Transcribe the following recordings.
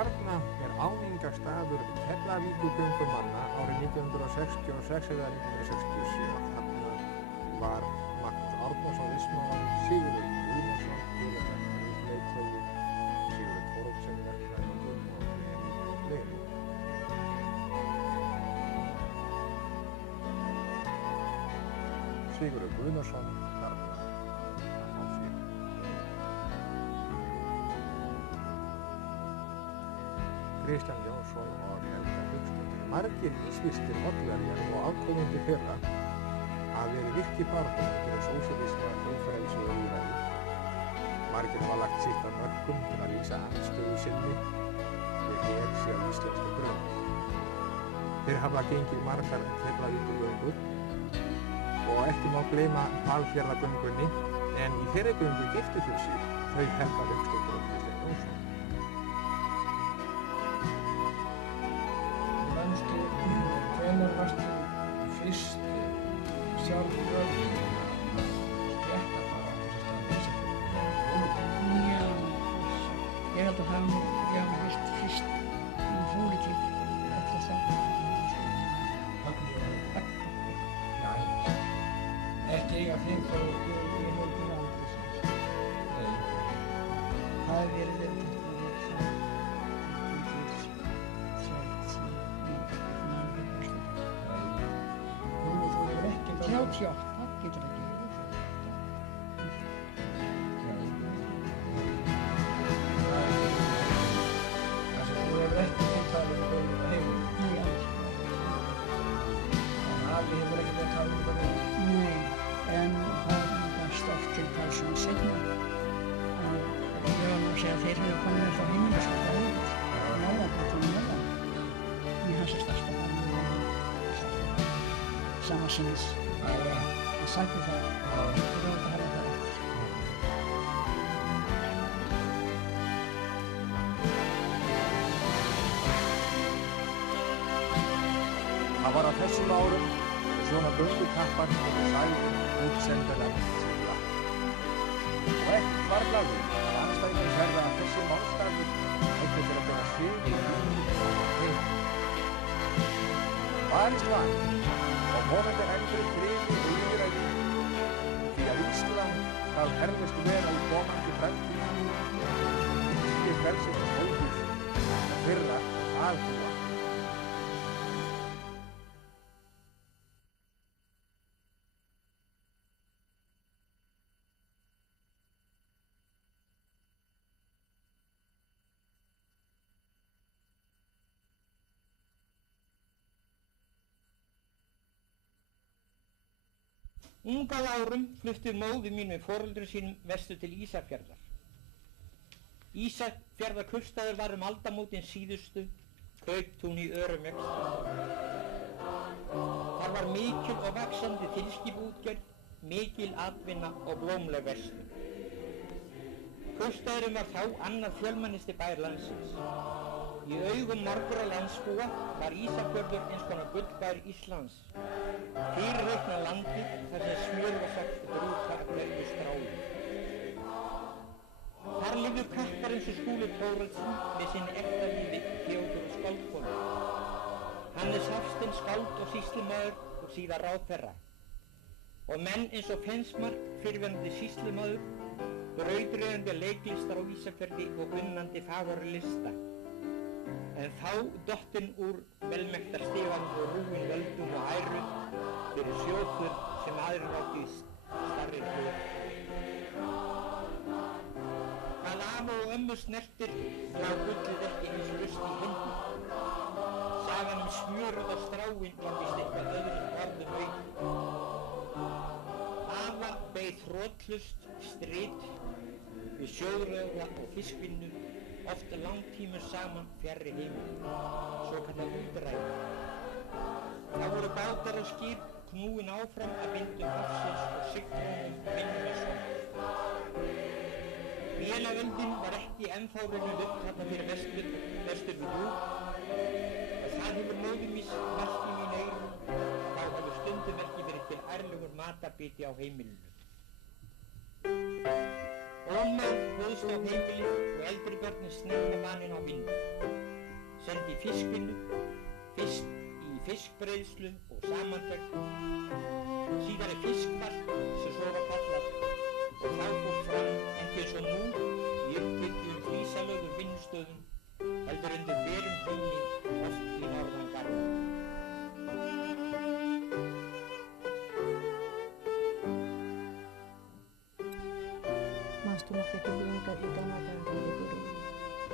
þarna áningarstaður Keflavíkurgöngumanna árið 1966 eða 1967. Þarna var Magnús Árnason listmálar, Sigurður Guðnason leiðtogi, Sigurður Thoroddsen verkfræðingur og fleiri. Sigurður Guðnason þarna á sér. Kristján Jónsson og Helga Hauksdóttir. Margir ísvískir Oddaverjar og afkomendur þeirra hafa verið virkir baráttumenn fyrir sósíalisma, þjóðfrelsi og lýðræði. Margir hafa lagt sitt af mörkum til að lýsa andstöðu sinni við frelsi á íslenska grunni. Þeir hafa gengið margar Keflavíkurgöngur og ekki má gleyma Hvalfjarðargöngunni, en í þeirri göngu giftu þau sig þau Helga Hauksdóttir og Kristján Jónsson. Hvenær varstu fyrst sjálfur að stétta bara á þess að Já, ég held að hann, já, fyrst í pólitík eftir það. Já, ekki eiga þig þá Ég heitir aldrei sem Nei. það hefur verið þetta. Já, það getur ekki verið. Þú hefur ekki talað um það heimur. Já. En afi hefur ekki talað um það heimur. Nei, en það var stórt til það svona seinna. Ég var nú að segja að þeir hefur komið með frá heiminu svo það hefur. Nóðanbúttum nóðan. Í hans stærsta barni. Sama sinns. Ég sagði það. Ég verði að hafa það eftir. Það var á þessum árum svona göngukappar og sæðin útsendanlega sigla. Og ekki hvarflaði að andstæðingar herða að þessi málstafur ætti til að bera sig í lífinu og heim. Varist var og vonandi endri friði og lýðræði því að Ísland skal erfist vera í komandi framtíð. Því frelsið og fólkið og fyrra að búa. Ung að árum fluttu móðir mín með foreldrum sínum vestur til Ísafjarðar. Ísafjarðarkaupstaður var aldamótin síðustu, Kauptún í Örumexti. Þar var mikil og vaxandi þilskipaútgerð, mikil atvinna og blómleg verslun. Kaupstaðurinn var þá annað fjölmennasti bær landsins. Í augum margra landsbúa var Ísafjörður eins konar gullbær Íslands. Fyrirreikna landið þar sem smjör var sagt brúta hverju strái. Þar lifðu kappar eins og Skúli Thoroddsen með sinni ektalífi Theodóru skáldkonu. Hannes Hafstein skáld og sýslumaður og síðar ráðherra. Og menn eins og Fensmark, fyrrverandi sýslumaður, brautryðjandi leiklistar á Ísafjörði og unnandi fagurri lista. En þá dottinn úr velmektar stífan og rúin völdum og æru fyrir sjóður sem aðrir áttu í starri hlut. Hvað afa og ömmu snertir lá gullið ekki eins lust í hendi. Sagan smjöruð á stráin var víst eitthvað öðrum varðum auð. Afa beið þrotlust, strit við sjóðröða og fiskvinnu, oft langtímur saman fjarri heimilinu, svo kallað útræði. Það voru bátar og skip knúin áfram að vindum hafsins og siglunum vinnuna svona. Vélaveldin var ekki ennþá runnin upp þarna fyrir vestur við Djúp, og það hefur móðir mælt í mín eyrum, þá hefur stundum ekki verið til ærlegur matarbiti á heimilinu. Ómar hlóðst á heimili og eldri börnin snemma vaninn á vinnu. sendi fiskvinnu, fyrst í fiskbreiðslu og samantekt, síðan fiskmark sem svo var kallað, og þá fór fram ekki eins og nú í uppbyggjum flísalögum vinnustöðum, heldur undir berum himni oft í norðan garða. Manstu nokkuð ekki því ungar í gamla daga þegar við vorum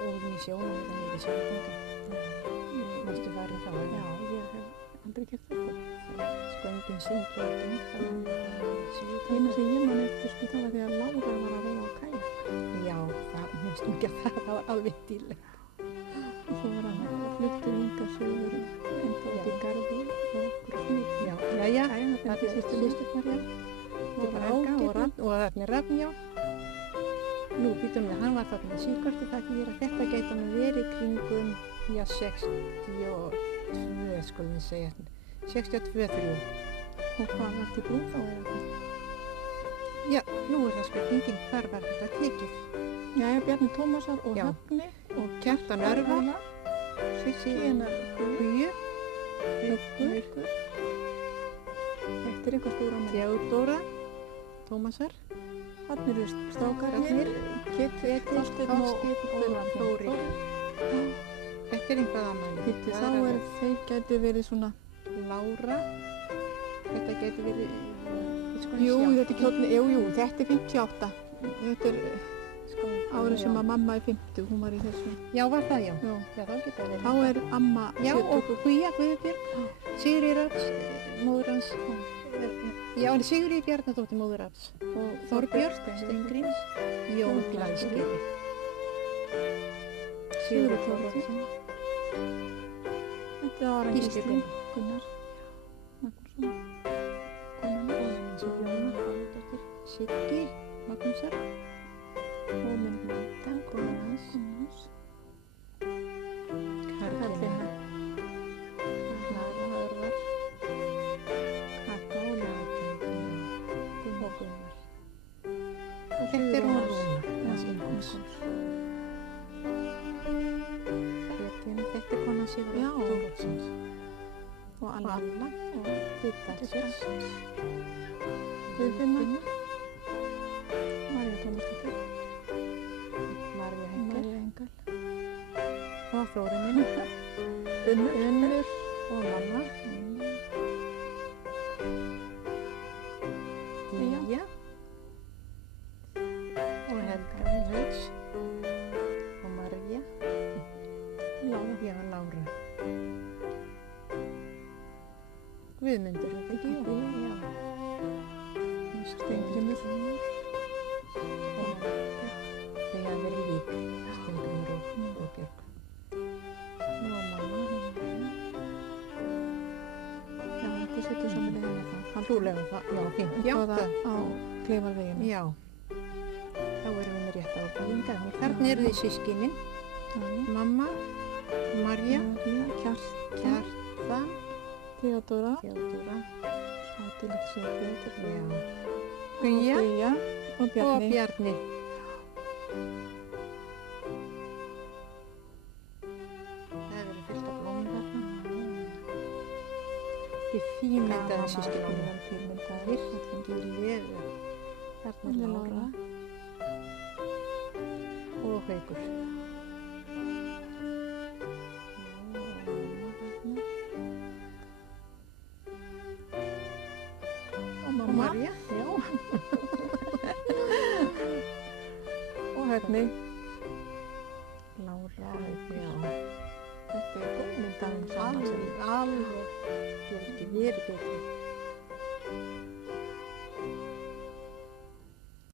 ofin í sjónum þegar við sjónum. Manstu farin þá? Já, ég hef aldrei gert það sko. Sko enginn syngja ekki neitt. Einu sem ég man eftir sko það var þegar Lára var að róa á kajak. Já, það minnst ekki að það var alveg dýrlegt. Og svo var hann fluttur yngar sögur enda út í garði og okkur snýtt. Já, það er sýsturnar, já. Og bara Helga og þarna Rafn, já. Nú býtum við, hann var þarna síðkvöldi það því að þetta gæti hann verið kringum, já, 62 skulum við segja, 62-3. Og hvað var til brú þá eða hvað? Já, nú er það spurningin, hvar var þetta tekið? Jæja, Bjarni Tómasar og Högni og Kjartan Örvar, Signar Guju, Haukur, þetta er einhver stóra mann. Theodóra, Tómasar. Þannig eru strákarnir, Ketill, Þorsteinn og Þóri. Þetta er einhvað annað. Þá er þeir gæti verið svona Lára. Þetta gæti verið... Jú, þetta er kjólni, jú, þetta er 58. Þetta er árið sem að mamma er 50, hún var í þessu. Já, var það, já. Já, þá geta það verið. Þá er amma 70. Já, og Guja, Guðbjörg, Sigríður Rafns, móður hans. Já, en Sigríður Bjarnadóttir móður Rafns og Þorbjörn Steingríms, Jón Glæskeri. Sigurður Þorvaldsson. Þetta var hann Gísli Gunnar Magnússon. Konan Jóna Hafðardóttir, Siggi Magnúsar og Munda, konan hans. Karlina. Þetta er hún Rúnar, þetta er konan Sigurður Þorvaldsson og Alla og Tittalsins, Guðfinna, Marja Tómasdóttir, Marja Hengal og Þórunn Unnur og mamma, Día og Helga Hauks og Marja, Lára. Guðmundur, þetta ekki? Já. Steingrímur og þau hafa verið lík, Steingrímur og Björg. Og mamma. Já, þetta setur saman í henni það. Hann trúlega það, já, 58 á Kleifarveginu. Já. Þá erum við með rétt ákvæðinga. Þarna eru þið systkinin. Mamma, Marja, Kjartan, Theodóra, Hátilegt Sigurður, Guja og Bjarni. Það hefur verið fyllt af blómum þarna. Þetta er fína myndaði systkinin. Virkilega. Þarna er Lára og Haukur. Marja, já. Og Högni. Lára, já. Þetta er góð myndaðum saman. Alveg. Það er ekki verið betri.